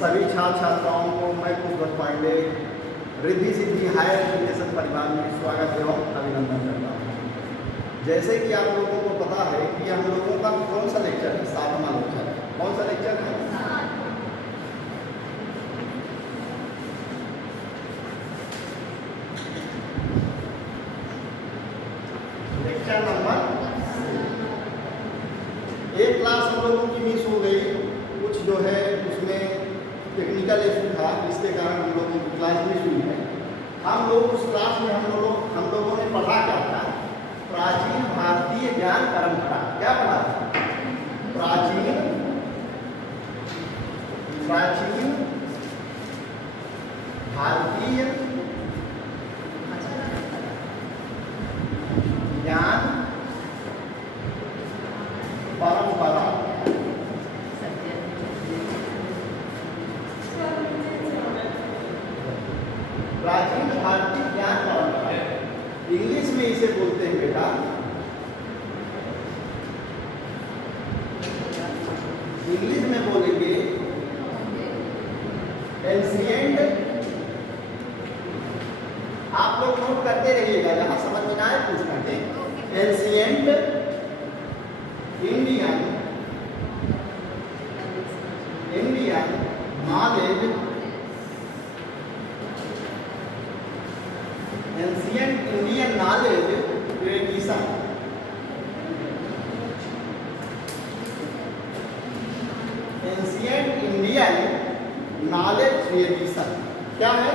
सभी छात्र छात्राओं को मैं कुशवंत पांडे रिद्धि सिद्धि हायर एजुकेशन परिवार में स्वागत एवं अभिनंदन करता हूँ। जैसे कि आप लोगों को पता है कि हम लोगों का कौन सा लेक्चर है, 7वां लेक्चर है। कौन सा लेक्चर है? लेक्चर नंबर एक क्लास हम लोगों की मिस हो गई, कुछ जो है उसमें टेक्निकल इशू था, इसके कारण हम लोगों की क्लास मिस हुई है। हम लोग उस क्लास में हम लोगों ने पढ़ा क्या था? प्राचीन भारतीय ज्ञान परंपरा। क्या पढ़ा था? प्राचीन भारतीय ज्ञान परंपरा। प्राचीन भारतीय ज्ञान परंपरा, इंग्लिश में इसे बोलते हैं बेटा इंग्लिश में बोलेंगे एंशिएंट। आप लोग नोट करते रहिएगा, जहां समझ में ना आए पूछना। ठीक, ancient Indian knowledge, ancient Indian knowledge tradition. Ancient Indian knowledge tradition क्या है?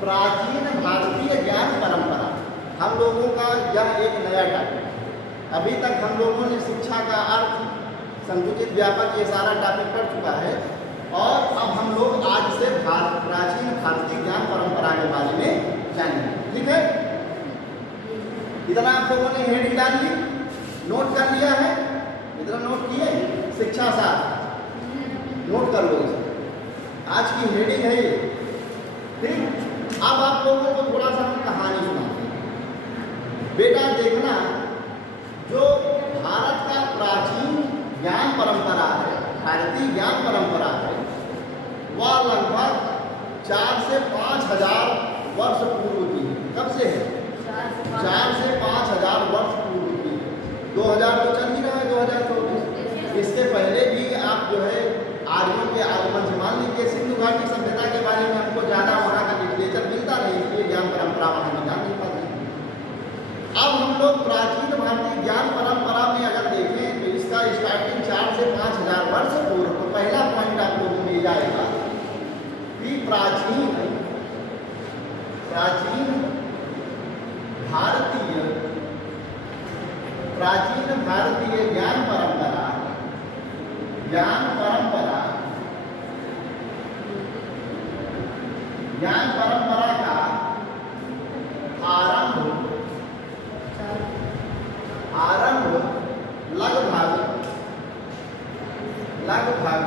प्राचीन भारतीय ज्ञान परंपरा। हम लोगों का यह एक नया टॉपिक है। अभी तक हम लोगों ने शिक्षा का अर्थ, संकुचित व्यापक, ये सारा टॉपिक पढ़ चुका है, और अब हम लोग आज से प्राचीन भारतीय ज्ञान परंपरा के बारे में जानेंगे। ठीक है, इतना आप लोगों ने हेडिंग डाल ली, नोट कर लिया है? इतना नोट किए? शिक्षा साथ नोट कर लो। आज की हेडिंग है ये। ठीक, अब आप लोगों को थोड़ा सा हम कहानी सुनाते हैं। बेटा देखना, जो भारत का प्राचीन ज्ञान परंपरा है, भारतीय ज्ञान परंपरा है, वह लगभग 4 से 5 हजार वर्ष पूर्व की है। कब से है? 4 से 5 हजार वर्ष पूर्व की है। 2000 तो चल ही रहा है, 2024। इसके पहले भी आप जो है आर्यों के आगमन से, मान लीजिए सिंधु घाटी सभ्यता के बारे में हमको ज़्यादा वहाँ का लिटरेचर मिलता नहीं, इसलिए ज्ञान परंपरा वहाँ में जान नहीं पाते। अब हम लोग प्राचीन भारतीय ज्ञान परंपरा में अगर देखें तो इसका स्टार्टिंग 4 से 5 हजार वर्ष पूर्व। तो पहला पॉइंट आप लोगों को मिल जाएगा कि प्राचीन भारतीय ज्ञान परंपरा का आरंभ लगभग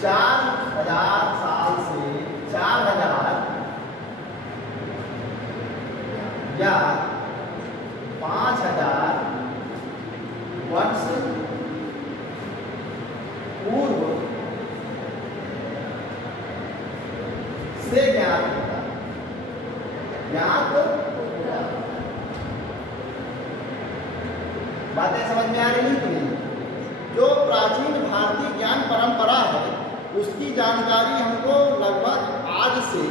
4000 साल से 4000 या 5000 वर्ष पूर्व से ज्ञात बातें समझ में आ रही कि नहीं? जो प्राचीन भारतीय ज्ञान परंपरा है, उसकी जानकारी हमको लगभग आज से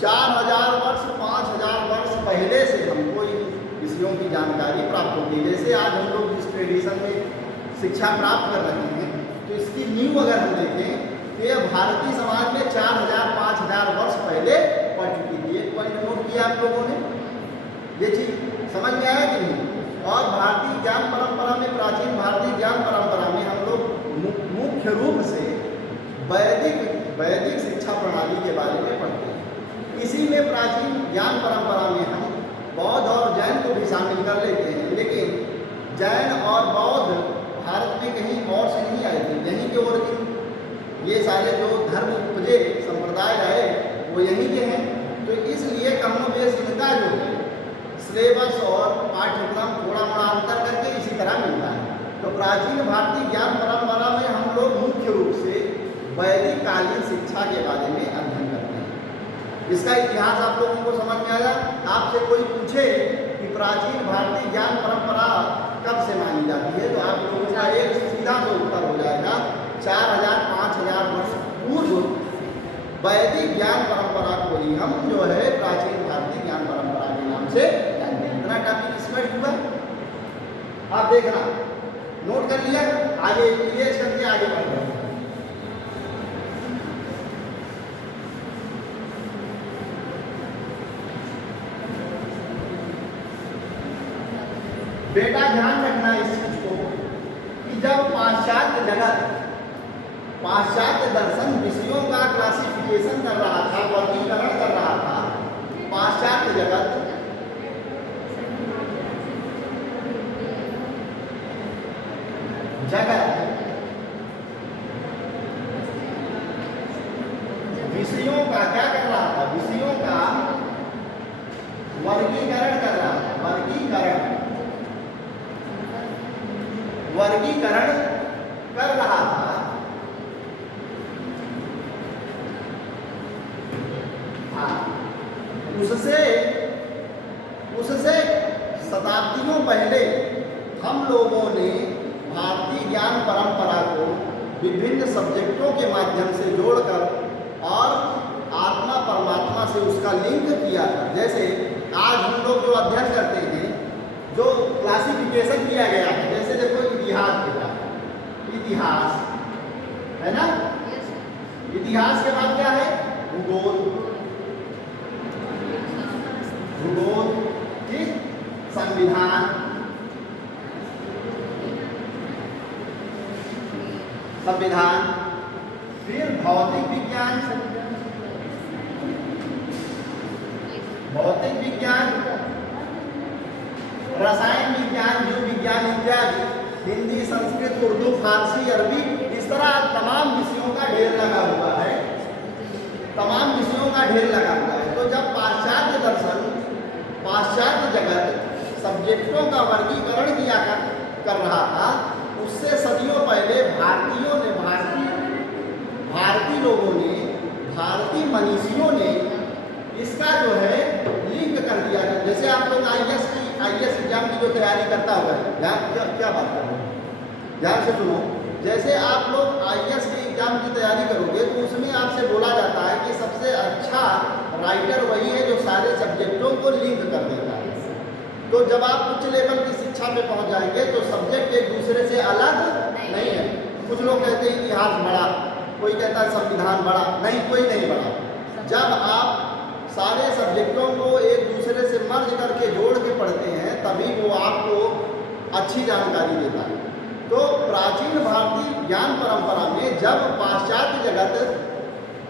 4000 वर्ष 5000 वर्ष पहले से हमको इन विषयों की जानकारी प्राप्त होती है। जैसे आज हम लोग जिस ट्रेडिशन में शिक्षा प्राप्त कर रहे हैं, तो इसकी नींव अगर हम देखें तो यह भारतीय समाज में 4000 5000 वर्ष पहले पढ़ चुकी थी। एक पॉइंट नोट किया आप लोगों ने? ये चीज समझ में आया कि नहीं? और भारतीय ज्ञान परंपरा में, प्राचीन भारतीय ज्ञान परंपरा में हम लोग मुख्य रूप से वैदिक शिक्षा प्रणाली के बारे में पढ़ते हैं। इसी में प्राचीन ज्ञान परंपरा में हम बौद्ध और जैन को भी शामिल कर लेते हैं, लेकिन जैन और बौद्ध भारत में कहीं और से नहीं आए थे, यहीं के ओरिजिन, ये सारे जो धर्म उपजे संप्रदाय रहे वो यहीं के हैं। तो इसलिए कमोबेश इनका जो है सिलेबस और पाठ्यक्रम थोड़ा मोड़ा अंतर करके इसी तरह मिलता है। तो प्राचीन भारतीय ज्ञान परंपरा में हम लोग मुख्य रूप से वैदिक कालीन शिक्षा के बारे में अध्ययन करते हैं। इसका इतिहास आप लोगों को समझ में आया। आपसे कोई पूछे कि प्राचीन भारतीय ज्ञान परंपरा कब से मानी जाती है, तो आप लोगों का एक सीधा तो उत्तर हो जाएगा 4000-5000 वर्ष पूर्व वैदिक ज्ञान परंपरा को ही हम जो है प्राचीन भारतीय ज्ञान परंपरा के नाम से जानते हैं। इतना टॉपिक स्पष्ट हुआ। आप देखना, नोट कर लिया, आगे इरेज करके आगे बढ़ रहे हैं। बेटा ध्यान रखना इस चीज को कि जब पाश्चात्य जगत पाश्चात्य दर्शन विषयों का क्लासिफिकेशन कर रहा था, वर्गीकरण कर रहा था, पाश्चात्य जगत विषयों का क्या कर रहा था, विषयों का वर्गीकरण कर रहा था, वर्गीकरण कर रहा था। उससे शताब्दियों पहले हम लोगों ने भारतीय ज्ञान परंपरा को विभिन्न सब्जेक्टों के माध्यम से जोड़कर और आत्मा परमात्मा से उसका लिंक किया था। जैसे आज हम लोग जो अध्ययन करते हैं, जो क्लासिफिकेशन किया गया है, जैसे देखो इतिहास बेटा, इतिहास है ना, इतिहास के बाद क्या है, भूगोल, भूगोल, ठीक, संविधान, संविधान, फिर भौतिक विज्ञान, भौतिक विज्ञान, रसायन विज्ञान, जीव विज्ञान इत्यादि, हिंदी, संस्कृत, उर्दू, फारसी, अरबी, इस तरह तमाम विषयों का ढेर लगा हुआ है, तमाम विषयों का ढेर लगा हुआ है। तो जब पाश्चात्य दर्शन, पाश्चात्य जगत सब्जेक्टों का वर्गीकरण किया कर रहा था, उससे सदियों पहले भारतीय लोगों ने, भारतीय मनीषियों ने इसका जो है लिंक कर दिया। जैसे आप लोग आईएएस एग्जाम की जो तैयारी करता हुआ है, क्या बात कर रहे हैं, ध्यान से सुनो। जैसे आप लोग आईएएस के एग्जाम की तैयारी करोगे तो उसमें आपसे बोला जाता है कि सबसे अच्छा राइटर वही है जो सारे सब्जेक्टों को लिंक कर देता है। तो जब आप उच्च लेवल की शिक्षा में पहुंच जाएंगे तो सब्जेक्ट एक दूसरे से अलग नहीं है। कुछ लोग कहते हैं इतिहास बड़ा, कोई कहता है संविधान बड़ा, नहीं, कोई नहीं बड़ा। जब आप सारे सब्जेक्टों को एक दूसरे से मर्ज करके जोड़ के पढ़ते हैं तभी वो आपको अच्छी जानकारी देता है। तो प्राचीन भारतीय ज्ञान परंपरा में जब पाश्चात्य जगत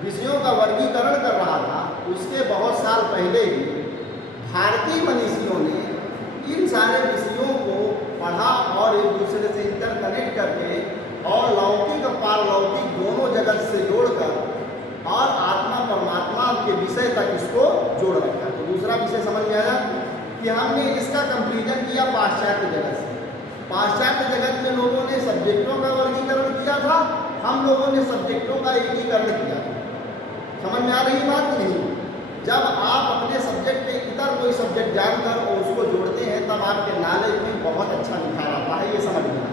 विषयों का वर्गीकरण कर रहा था, उसके बहुत साल पहले ही भारतीय मनीषियों ने इन सारे विषयों को पढ़ा और एक दूसरे से इंटरकनेक्ट करके और लौकिक और पारलौकिक दोनों जगत से जोड़कर और आत्मा परमात्मा के विषय तक इसको जोड़ रखा। तो दूसरा विषय समझ में आया कि हमने इसका कंपेरिजन किया पाश्चात्य जगत से। पाश्चात्य जगत में लोगों ने सब्जेक्टों का वर्गीकरण किया था, हम लोगों ने सब्जेक्टों का एकीकरण किया था। समझ में आ रही बात नहीं? जब आप अपने सब्जेक्ट के इतर कोई सब्जेक्ट जानकर और उसको जोड़ते हैं तब आपके नॉलेज में बहुत अच्छा निखार आता है। ये समझ में आया,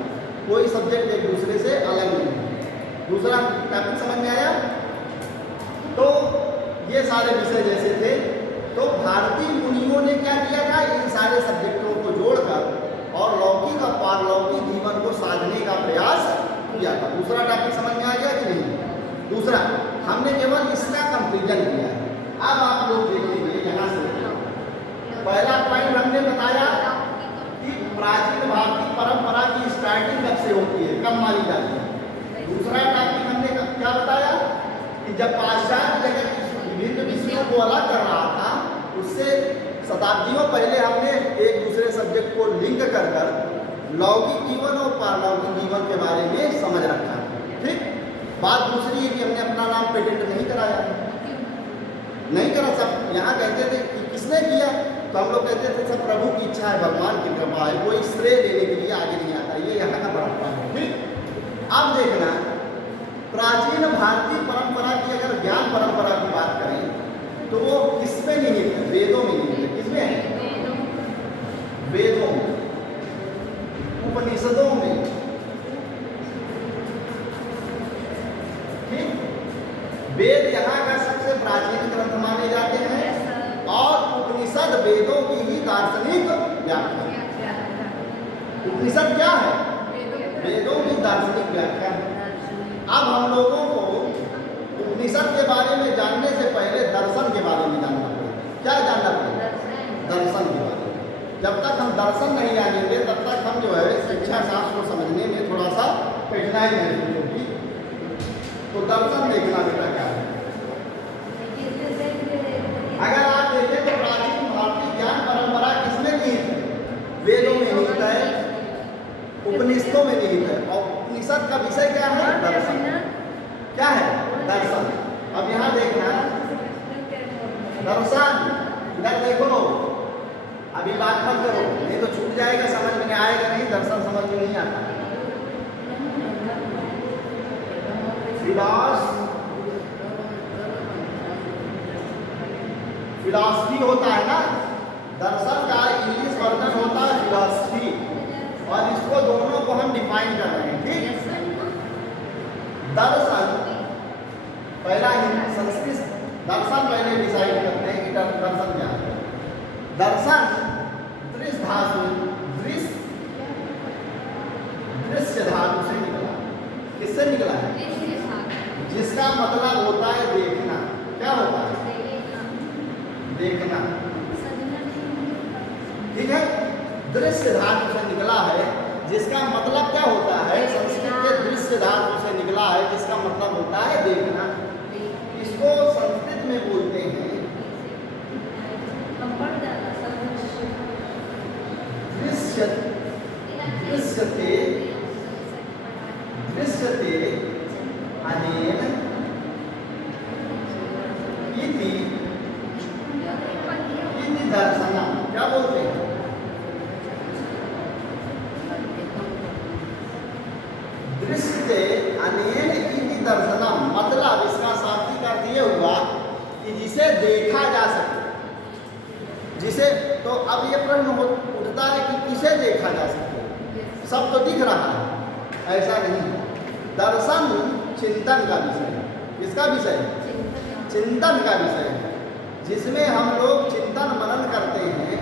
कोई सब्जेक्ट एक दूसरे से अलग नहीं है। दूसरा टॉपिक समझ में आया? तो ये सारे विषय जैसे थे, तो भारतीय मुनियों ने क्या किया था, इन सारे सब्जेक्टों को जोड़कर और लौकिक और पारलौकिक जीवन को साधने का प्रयास किया था। दूसरा टॉपिक समझ में आ गया कि नहीं? दूसरा हमने केवल इसका कंपेरिजन किया है। अब आप लोग देखेंगे यहाँ से पहला पॉइंट हमने बताया कि प्राचीन भारतीय परंपरा की स्टार्टिंग कब से होती है, कब मानी जाती है। दूसरा टॉपिक हमने क्या बताया कि जब पाश्चात्य जगत विभिन्न विषयों को अलग कर रहा था, उससे शताब्दियों पहले हमने एक दूसरे सब्जेक्ट को लिंक कर लौकिक जीवन और पारलौकिक जीवन के बारे में समझ रखा। ठीक, बात दूसरी है कि हमने अपना नाम पेटेंट नहीं कराया, नहीं करा। सब यहाँ कहते थे कि किसने किया, तो हम लोग कहते थे सब प्रभु की इच्छा है, भगवान की कृपा है, कोई श्रेय लेने के लिए आगे नहीं आता। ये यहाँ का बड़ा है। ठीक, अब देखना प्राचीन भारतीय परंपरा की अगर ज्ञान परंपरा की बात करें तो वो किसमें निहित है? वेदों में निहित है। किसमें है? वेदों में, उपनिषदों में। ठीक, वेद यहाँ का सबसे प्राचीन ग्रंथ माने जाते हैं और उपनिषद वेदों की ही दार्शनिक व्याख्या। उपनिषद क्या है? वेदों की दार्शनिक व्याख्या है। अब हम लोगों को उपनिषद के बारे में जानने से पहले दर्शन के बारे में जानना पड़ेगा। क्या जानना पड़ेगा? दर्शन के बारे में। जब तक हम दर्शन नहीं जानेंगे तब तक हम जो है शिक्षा शास्त्र को समझने में थोड़ा सा कठिनाई महसूस होगी। तो दर्शन देखना बेटा क्या है। अगर आप देखें तो प्राचीन भारतीय ज्ञान परंपरा किसमें निहित है? वेदों में निहित है, उपनिषदों में निहित है। और उपनिषद का विषय क्या है? दर्शन। क्या है? दर्शन। अब यहाँ देखना दर्शन, इधर देखो, अभी बात मत करो नहीं तो छूट जाएगा, समझ में आएगा नहीं, दर्शन समझ में नहीं आता। फिलॉसफी होता है ना, दर्शन का इंग्लिश वर्जन होता है फिलॉसफी, और इसको दोनों को हम डिफाइन कर रहे हैं। ठीक, दर्शन पहला संस्कृत दर्शन पहले डिसाइड करते हैं कि दर्शन क्या है। दर्शन दृश्य धातु, दृश्य धातु से निकला। किससे निकला है? जिसका मतलब होता है देखना। क्या होता है? देखना। ठीक है, दृश्य धातु से निकला है, जिसका मतलब क्या होता है? संस्कृत के दृश्य धातु से निकला है, जिसका मतलब होता है देखना। इसको संस्कृत में बोलते हैं दृश्यते अनेन इति दर्शनम। क्या बोलते हैं? दृश्यते अनेन इति दर्शनम, मतलब इसका शाब्दिक अर्थ ये हुआ कि जिसे देखा जा सके। जिसे, तो अब ये प्रश्न उठता है कि किसे देखा जा सके? सब तो दिख रहा है, ऐसा नहीं। दर्शन चिंतन का विषय है। किसका विषय है? चिंतन का विषय है, जिसमें हम लोग चिंतन मनन करते हैं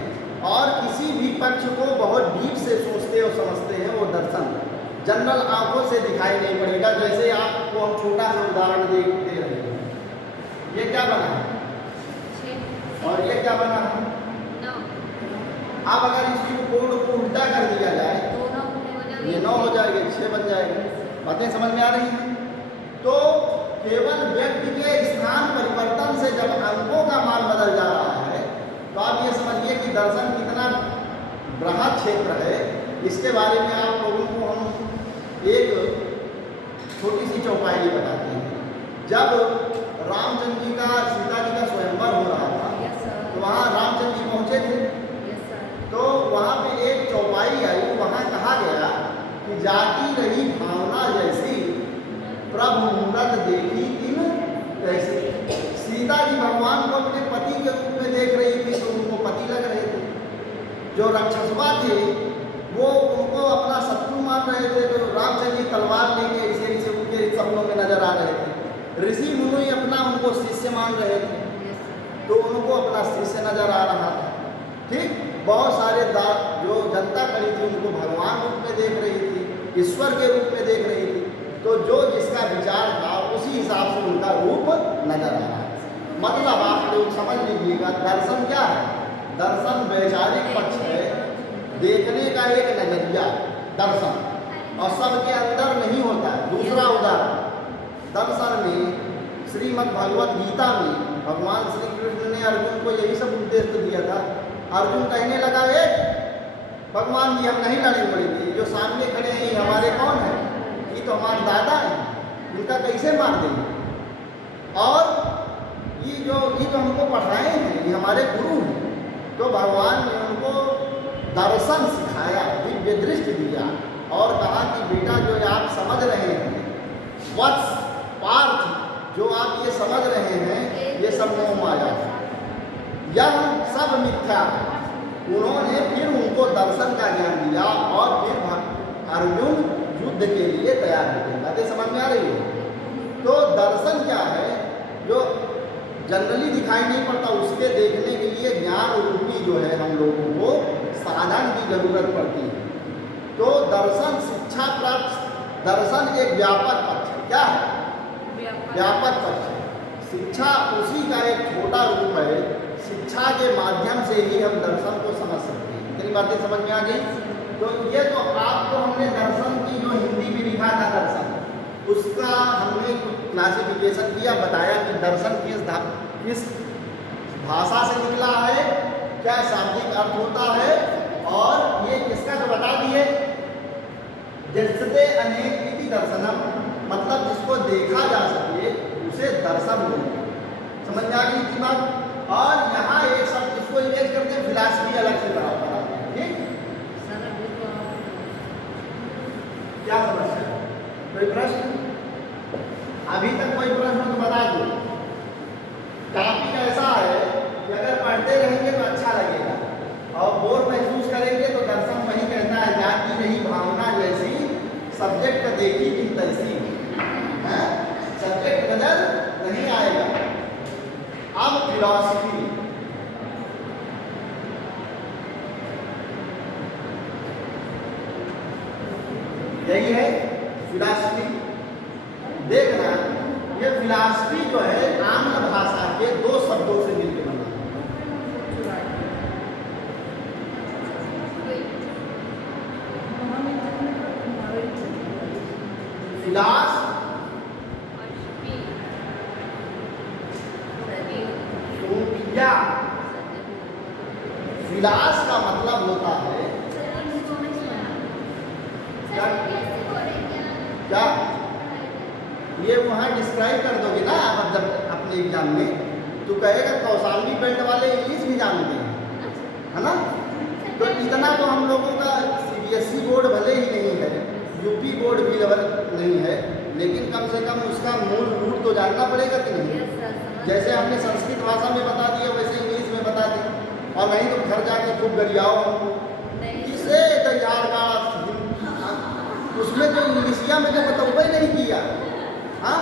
और किसी भी पक्ष को बहुत डीप से सोचते और समझते हैं। वो दर्शन जनरल आंखों से दिखाई नहीं पड़ेगा। जैसे आपको हम छोटा सा उदाहरण दे रहे हैं, ये क्या बना है और ये क्या बना है? अब अगर इसी कोड को उल्टा कर दिया जाए, ये 9 हो जाएगा, 6 बन जाएगा। बातें समझ में आ रही हैं? तो केवल व्यक्ति के स्थान परिवर्तन से जब अंकों का मान बदल जा रहा है, तो आप ये समझिए कि दर्शन कितना बृहद क्षेत्र है। इसके बारे में आप लोगों को हम एक छोटी सी चौपाई बताते हैं। जब रामचंद्र जी का सीता जी का स्वयंवर हो रहा था, तो वहाँ रामचंद्र जी पहुँचे थे। तो वहाँ पे एक चौपाई आई, वहाँ कहा गया कि जाती रही भावना जैसी, प्रभु मूरत देखी तीन कैसी। सीता जी भगवान को अपने पति के रूप में देख रही थी, तो उनको पति लग रहे थे। जो राक्षसवा थे वो उनको अपना शत्रु मान रहे थे। तो रामचंद्र जी तलवार लेके ऐसे ऐसे उनके सपनों में नजर आ रहे थे। ऋषि मुनि अपना उनको शिष्य मान रहे थे, तो उनको अपना शिष्य नजर आ रहा था। ठीक, बहुत सारे जो जनता खड़ी थी उनको भगवान रूप में देख रही थी, ईश्वर के रूप में देख रही थी। तो जो जिसका विचार था उसी हिसाब से उनका रूप नजर आ रहा है। मतलब आप लोग समझ लीजिएगा, दर्शन क्या है? दर्शन वैचारिक पक्ष है, देखने का एक नजरिया दर्शन, और सबके अंदर नहीं होता है। दूसरा उदाहरण, दर्शन में श्रीमद् भगवत गीता में भगवान श्री कृष्ण ने अर्जुन को यही सब उपदेश दिया था। अर्जुन कहने लगा, भगवान जी हम नहीं लड़े पड़ेंगे, जो सामने खड़े हैं ये हमारे कौन है? ये तो हमारे दादा हैं, इनका कैसे मार देंगे? और ये जो हमको पढ़ाए हैं ये हमारे गुरु हैं। तो भगवान ने उनको दर्शन सिखाया, दिव्य दृष्टि दिया और कहा कि बेटा जो आप समझ रहे हैं वत्स पार्थ जो आप ये समझ रहे हैं ये सब मोह माया है, यह सब मिथ्या है। उन्होंने फिर उनको दर्शन का ज्ञान दिया और फिर अर्जुन युद्ध के लिए तैयार हो गए। बातें समझ में आ रही है? तो दर्शन क्या है? जो जनरली दिखाई नहीं पड़ता उसके देखने के लिए ज्ञान रूपी जो है हम लोगों को साधन की जरूरत पड़ती है। तो दर्शन शिक्षा प्राप्त, दर्शन एक व्यापक पक्ष है। क्या है? व्यापक पक्ष है। शिक्षा उसी का एक छोटा रूप है। शिक्षा के माध्यम से ही हम दर्शन को समझ सकते हैं। इतनी बातें समझ में आ गई? तो ये तो आपको हमने दर्शन की जो हिंदी में लिखा था दर्शन, उसका हमने क्लासिफिकेशन किया, बताया कि दर्शन किस भाषा से निकला है, क्या शाब्दिक अर्थ होता है, और ये किसका तो बता दिए। दृश्यते अनेक इति दर्शनम, मतलब जिसको देखा जा सके उसे दर्शन बोलते हैं। समझ में आ गई इतनी बात? और यहाँ एक शब्द इसको इमेज करते हैं, फिलॉसफी अलग से पढ़ाते हैं। ठीक, क्या समस्या है? कोई प्रश्न? अभी तक कोई प्रश्न तो बता दो। टॉपिक ऐसा है कि अगर पढ़ते रहेंगे तो अच्छा लगेगा, और बोर महसूस करेंगे तो दर्शन वही कहता है, जाति नहीं भावना जैसी, सब्जेक्ट देखी कि तैसी, सब्जेक्ट नजर नहीं आएगा। अब फिलॉसफी, यही है फिलॉसफी। देखना, ये फिलॉसफी जो है आंग्ल भाषा के दो शब्दों से मिलकर बना है। फिलॉस सूफिया, फिलॉस का मतलब होता है क्या? ये वहाँ डिस्क्राइब कर दोगे ना आप जब अपने एग्जाम में, तो कहेगा कौशाम्बी बेल्ट वाले इंग्लिश भी जानते हैं, है ना? तो इतना तो हम लोगों का CBSE बोर्ड भले ही नहीं है, यूपी बोर्ड भी लेवल नहीं है, लेकिन कम से कम उसका मूल रूट तो जानना पड़ेगा कि नहीं? जैसे हमने संस्कृत भाषा में बता दिया वैसे इंग्लिश में बता दें, और नहीं तो घर जाके खूब गरियाओ हमको इसे तैयार का, उसमें जो इंग्लिशिया में जो बतौबे नहीं किया। हाँ,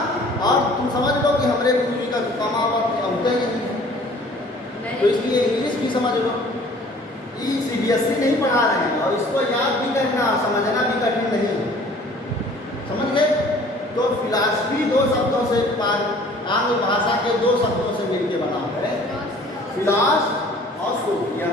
और तुम समझ लो कि हमारे गुरु जी का कमावत होते ही नहीं, तो इसलिए इंग्लिश भी समझ लो। ये CBSE नहीं पढ़ा रहे हैं, और इसको याद भी करना समझना भी कठिन नहीं है। समझ गए? तो फिलॉसफी दो शब्दों से, आंग्ल भाषा के दो शब्दों से मिलकर बना है, फिलॉस और सोफिया।